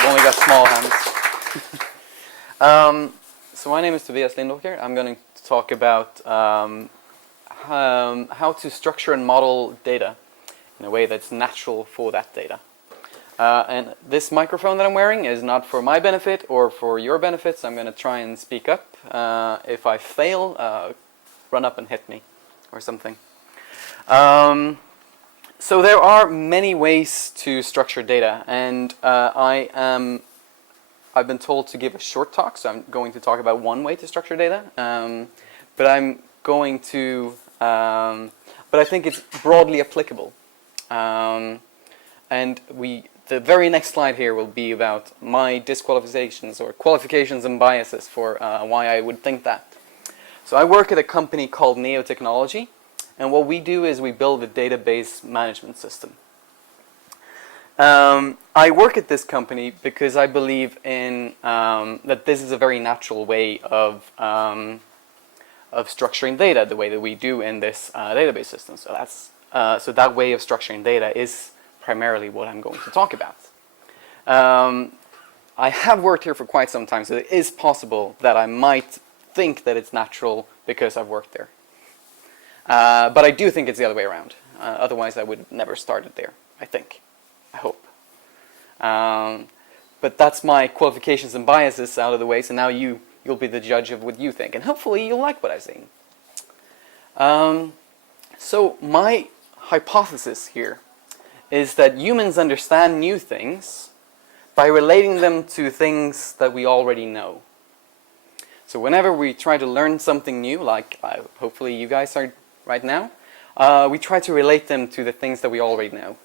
I've only got small hands. So my name is Tobias Lindaaker. I'm going to talk about how to structure and model data in a way that's natural for that data. And this microphone that I'm wearing is not for my benefit or for your benefit, so I'm going to try and speak up. If I fail, run up and hit me or something. So there are many ways to structure data, and I've been told to give a short talk, so I'm going to talk about one way to structure data. But I think it's broadly applicable. And the very next slide here will be about my disqualifications or qualifications and biases for why I would think that. So I work at a company called Neotechnology, and what we do is we build a database management system. I work at this company because I believe in that this is a very natural way of structuring data, the way that we do in this database system. So so that way of structuring data is primarily what I'm going to talk about. I have worked here for quite some time, so it is possible that I might think that it's natural because I've worked there. But I do think it's the other way around. Otherwise, I would have never started there, I think. I hope. But that's my qualifications and biases out of the way, so now you'll be the judge of what you think. And hopefully you'll like what I've seen. So my hypothesis here is that humans understand new things by relating them to things that we already know. So whenever we try to learn something new, like hopefully you guys are right now, we try to relate them to the things that we already know.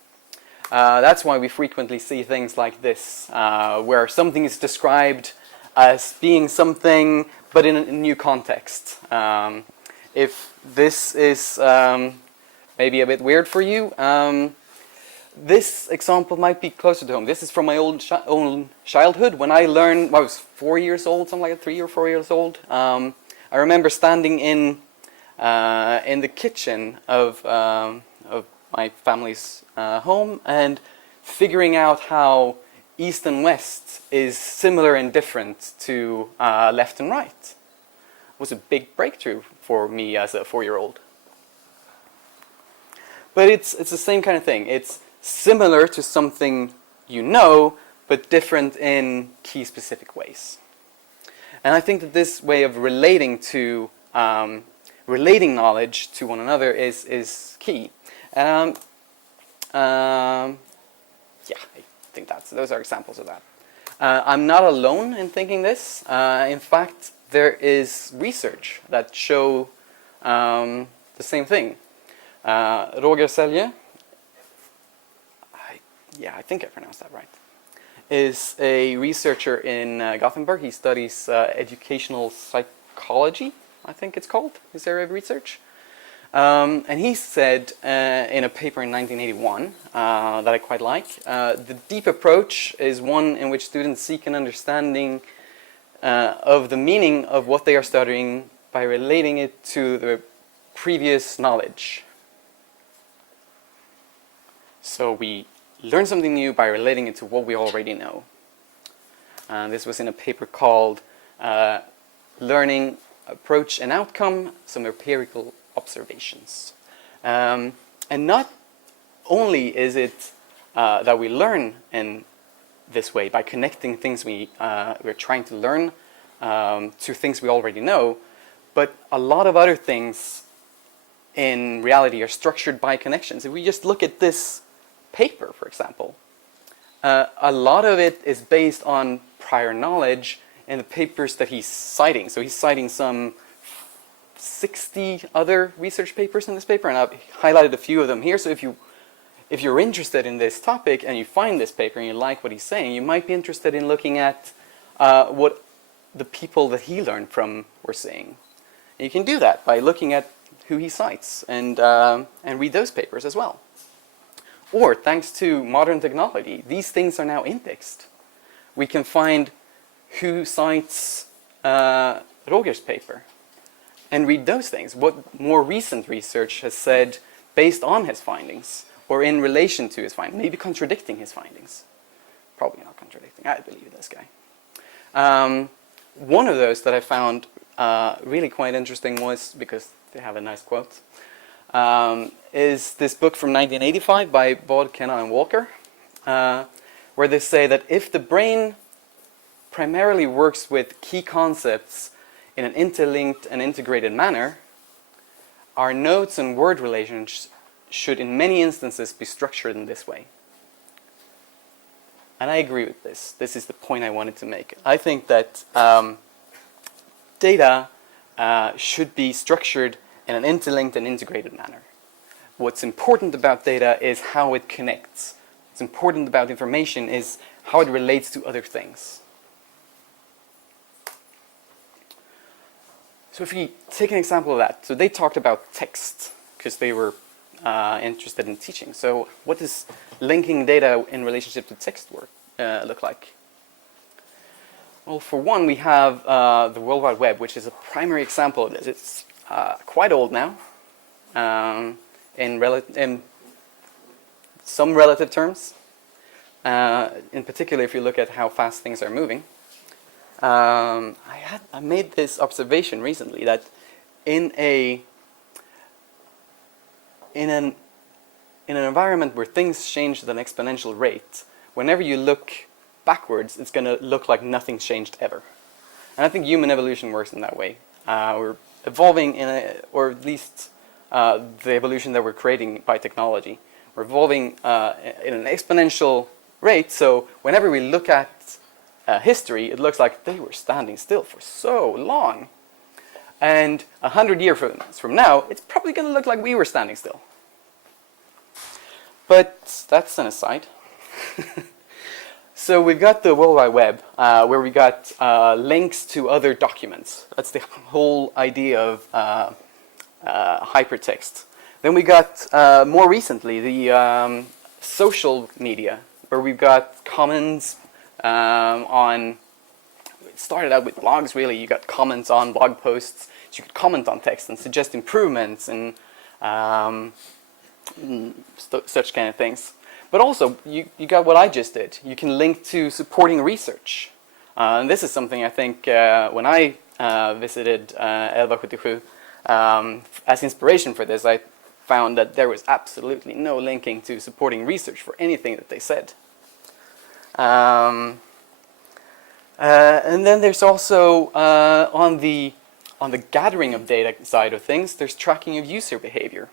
That's why we frequently see things like this, where something is described as being something, but in a new context. If this is maybe a bit weird for you, this example might be closer to home. This is from my own childhood. When I learned, I was 4 years old, something like that, 3 or 4 years old. I remember standing in the kitchen of my family's home and figuring out how east and west is similar and different to left and right. It was a big breakthrough for me as a 4-year-old. But it's the same kind of thing. It's similar to something you know, but different in key specific ways. And I think that this way of relating knowledge to one another is key. Yeah, I think those are examples of that. I'm not alone in thinking this. In fact, there is research that show the same thing. Roger Selye, I think I pronounced that right, is a researcher in Gothenburg. He studies educational psychology, I think it's called, his area of research. And he said in a paper in 1981 that I quite like, the deep approach is one in which students seek an understanding of the meaning of what they are studying by relating it to the previous knowledge. So we learn something new by relating it to what we already know. This was in a paper called Learning, Approach and Outcome, Some Empirical Observations. And not only is it that we learn in this way by connecting things we're trying to learn to things we already know, but a lot of other things in reality are structured by connections. If we just look at this paper, for example, a lot of it is based on prior knowledge in the papers that he's citing. So he's citing some 60 other research papers in this paper, and I've highlighted a few of them here. So if you're interested in this topic and you find this paper and you like what he's saying, you might be interested in looking at what the people that he learned from were saying. And you can do that by looking at who he cites and read those papers as well. Or, thanks to modern technology, these things are now indexed. We can find who cites Roger's paper and read those things. What more recent research has said based on his findings or in relation to his findings, maybe contradicting his findings. probably not contradicting. I believe this guy. One of those that I found really quite interesting was, because they have a nice quote, is this book from 1985 by Bod, Kennel, and Walker, where they say that if the brain primarily works with key concepts in an interlinked and integrated manner, our notes and word relations should in many instances be structured in this way. And I agree with this. This is the point I wanted to make. I think that data should be structured in an interlinked and integrated manner. What's important about data is how it connects. What's important about information is how it relates to other things. So if we take an example of that, so they talked about text because they were interested in teaching. So what does linking data in relationship to text look like? Well, for one, we have the World Wide Web, which is a primary example of this. It's quite old now, in some relative terms. In particular, if you look at how fast things are moving. I made this observation recently that in an environment where things change at an exponential rate, whenever you look backwards, it's going to look like nothing's changed ever. And I think human evolution works in that way. We're evolving or at least the evolution that we're creating by technology. We're evolving in an exponential rate, so whenever we look at history, it looks like they were standing still for so long. And 100 years from now, it's probably going to look like we were standing still. But that's an aside. So we've got the World Wide Web, where we got links to other documents. That's the whole idea of hypertext. Then we got, more recently, the social media, where we've got comments on, it started out with blogs really, you got comments on blog posts, so you could comment on text and suggest improvements and such kind of things. But also, you got what I just did. You can link to supporting research. And this is something I think when I visited 1177, as inspiration for this, I found that there was absolutely no linking to supporting research for anything that they said. And then there's also on the gathering of data side of things, there's tracking of user behavior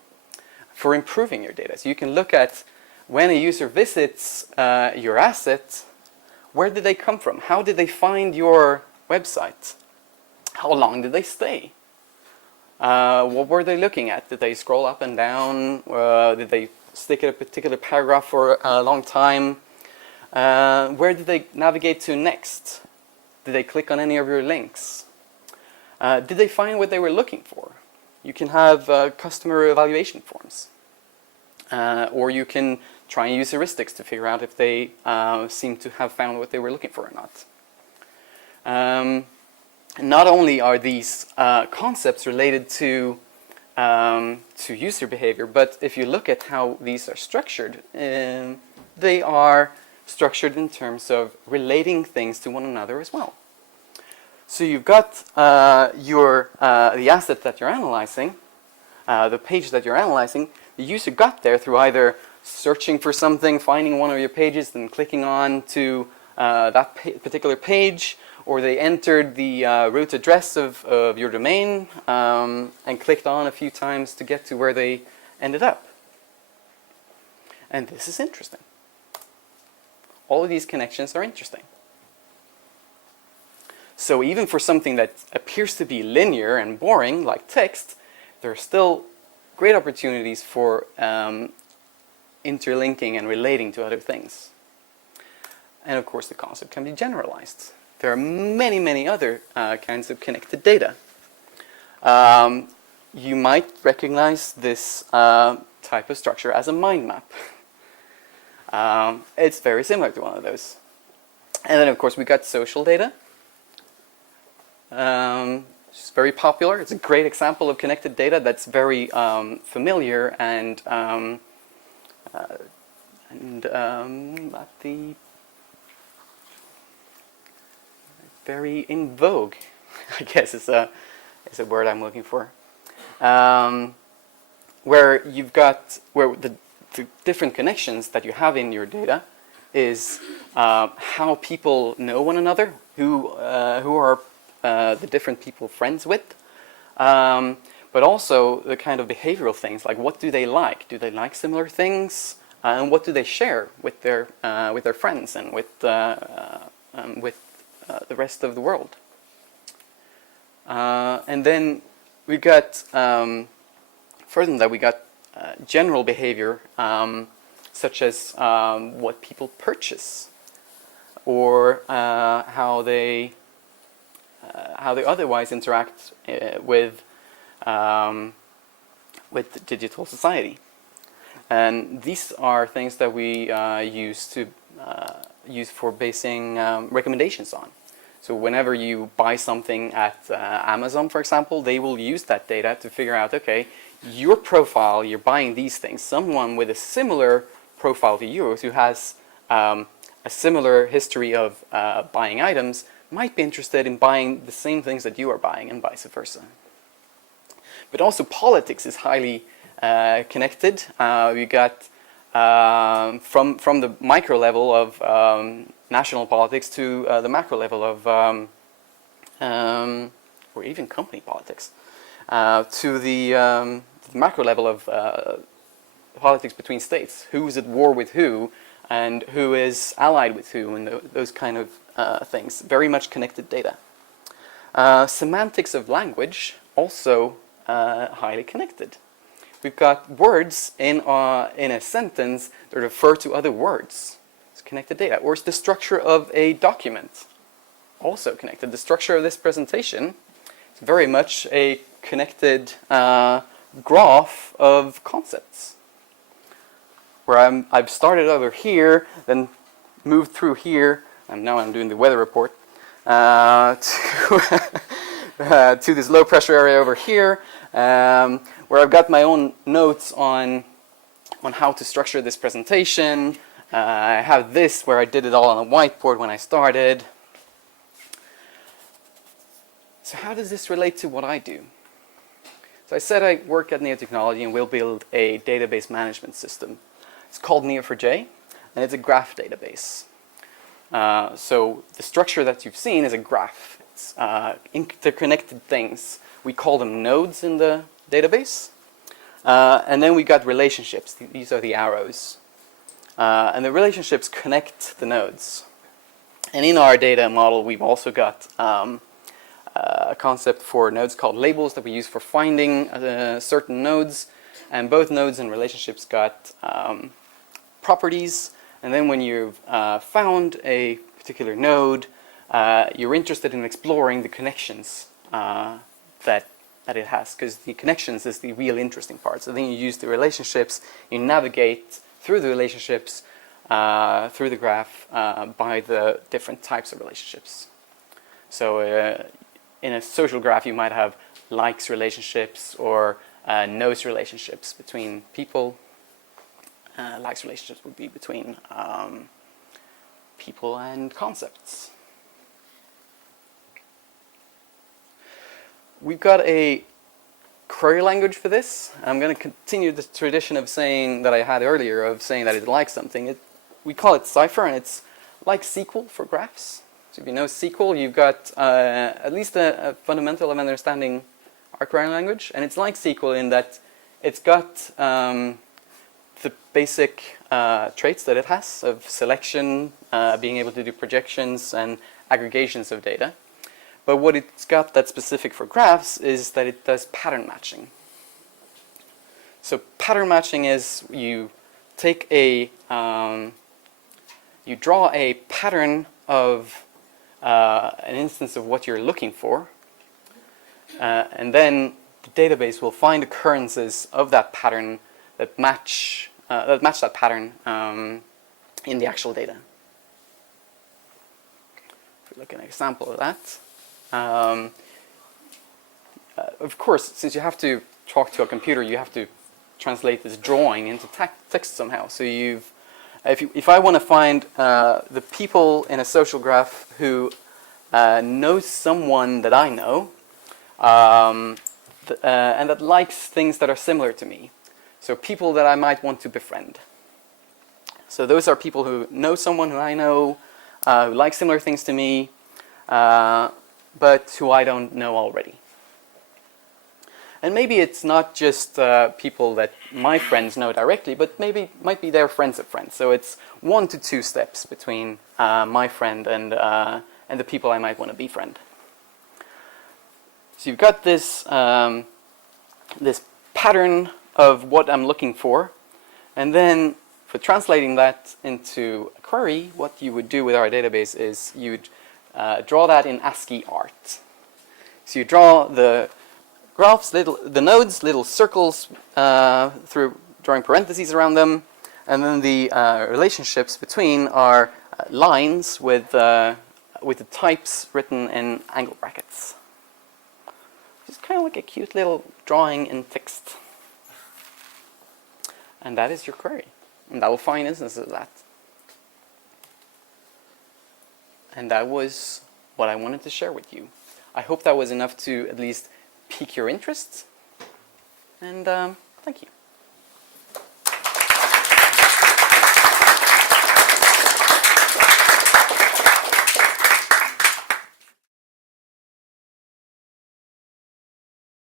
for improving your data. So you can look at when a user visits your asset, where did they come from? How did they find your website? How long did they stay? What were they looking at? Did they scroll up and down? Did they stick at a particular paragraph for a long time? Where did they navigate to next? Did they click on any of your links? Did they find what they were looking for? You can have customer evaluation forms. Or you can try and use heuristics to figure out if they seem to have found what they were looking for or not. Not only are these concepts related to user behavior, but if you look at how these are structured, they are structured in terms of relating things to one another as well. So you've got the asset that you're analyzing, the page that you're analyzing. The user got there through either searching for something, finding one of your pages, then clicking on to that particular page, or they entered the root address of your domain and clicked on a few times to get to where they ended up. And this is interesting. All of these connections are interesting. So even for something that appears to be linear and boring, like text, there are still great opportunities for interlinking and relating to other things. And of course, the concept can be generalized. There are many, many other kinds of connected data. You might recognize this type of structure as a mind map. It's very similar to one of those. And then, of course, we got social data. It's very popular. It's a great example of connected data that's very familiar and at the very in vogue, I guess is a word I'm looking for. Where you've got, where the different connections that you have in your data is how people know one another, who are the different people friends with, but also the kind of behavioral things, like what do they like? Do they like similar things? And what do they share with their friends and with the rest of the world? And then we got, further than that, we got general behavior, such as what people purchase, or how they otherwise interact with digital society. And these are things that we use for basing recommendations on. So whenever you buy something at Amazon, for example, they will use that data to figure out, okay, your profile, you're buying these things. Someone with a similar profile to yours, who has a similar history of buying items, might be interested in buying the same things that you are buying, and vice versa. But also politics is highly connected. We got from the micro level of national politics to the macro level of, or even company politics, to the macro level of politics between states. Who is at war with who, and who is allied with who, and those kind of things. Very much connected data. Semantics of language, also highly connected. We've got words in a sentence that refer to other words. It's connected data. Or it's the structure of a document. Also connected. The structure of this presentation is very much a connected graph of concepts. Where I've started over here, then moved through here, and now I'm doing the weather report, to this low pressure area over here, where I've got my own notes on how to structure this presentation. I have this where I did it all on a whiteboard when I started. So how does this relate to what I do? So I said I work at Neotechnology and we'll build a database management system. It's called Neo4j, and it's a graph database. So the structure that you've seen is a graph. It's interconnected things. We call them nodes in the database. And then we got relationships. These are the arrows. And the relationships connect the nodes. And in our data model, we've also got a concept for nodes called labels that we use for finding certain nodes. And both nodes and relationships got properties. And then when you've found a particular node, you're interested in exploring the connections that it has, because the connections is the real interesting part. So then you use the relationships, you navigate through the relationships, through the graph, by the different types of relationships. So in a social graph you might have likes relationships or knows relationships between people. Likes relationships would be between people and concepts. We've got a query language for this. I'm going to continue the tradition of saying that I had earlier, of saying that it likes something. We call it Cypher, and it's like SQL for graphs. So if you know SQL, you've got at least a fundamental of understanding our query language. And it's like SQL in that it's got the basic traits that it has of selection, being able to do projections and aggregations of data. But what it's got that's specific for graphs is that it does pattern matching. So pattern matching is you take you draw a pattern of an instance of what you're looking for, and then the database will find occurrences of that pattern that match that pattern in the actual data. If we look at an example of that. Of course, since you have to talk to a computer, you have to translate this drawing into text somehow. So if I want to find the people in a social graph who knows someone that I know, and that likes things that are similar to me. So people that I might want to befriend. So those are people who know someone who I know, who like similar things to me, but who I don't know already. And maybe it's not just people that my friends know directly, but maybe might be their friends of friends. So it's 1 to 2 steps between my friend and the people I might want to befriend. So you've got this this pattern of what I'm looking for, and then for translating that into a query, what you would do with our database is you'd draw that in ASCII art. So you draw the graphs, the nodes, little circles through drawing parentheses around them, and then the relationships between are lines with the types written in angle brackets. It's kind of like a cute little drawing in text. And that is your query. And that will find instances of that. And that was what I wanted to share with you. I hope that was enough to at least pique your interest. And thank you.